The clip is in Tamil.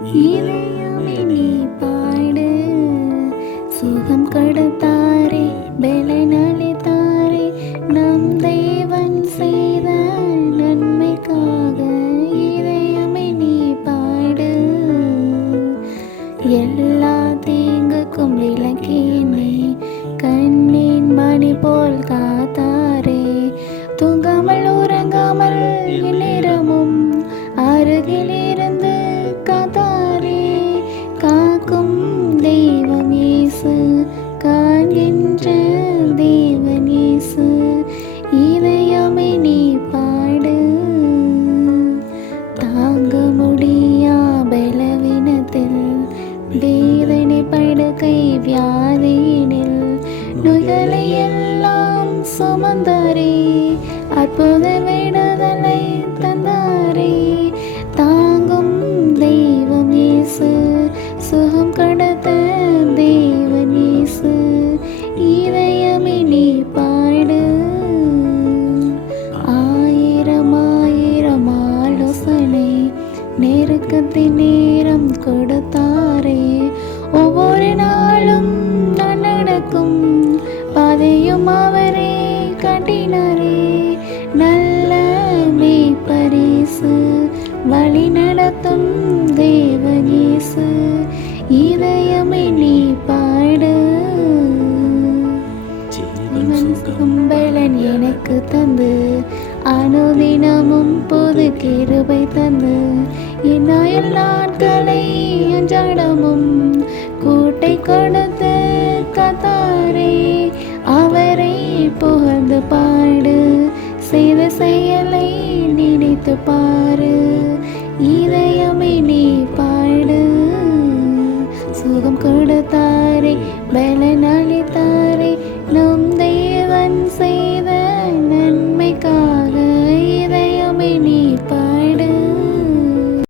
நீ பாடு. சுகம் கொடுத்தாரே பலனளித்தாரே நம் தேவன் செய்த நன்மைக்காக இதயமே நீ பாடு. எல்லா தீங்குக்கும் விளக்கினே கண்ணின் மணி போல் காத்தாரே. தூங்காமல் உறங்காமல் நேரமும் அருகில் சுமந்தாரே அற்புத விடுதலை தந்தாரே. தாங்கும் தெய்வம் இயேசு சுகம் கடத்த தேவன் இயேசு. இதயமே நீ பாடு. ஆயிரம் ஆயிரம் ஆலோசனை நெருக்கத்தின் நேரம் கொடுத்தாரே. ஒவ்வொரு நாளும் நான் நடக்கும் பாதையும் அவரே. வழி நடத்தும் தேவனேசு இதயமே நீ பாடு. கும்பலன் எனக்கு தந்து அனுதினமும் பொது கிருபை தந்து. இந்நாயல் நாட்களை அன்றாடமும் கூட்டை கொடுத்து கத்தாரே அவரை புகழ்ந்து பாடு. செய்த செயலை நினைத்து பாரு. பாடு சுகம் கொடுத்தாரே பலன் அளித்தாரே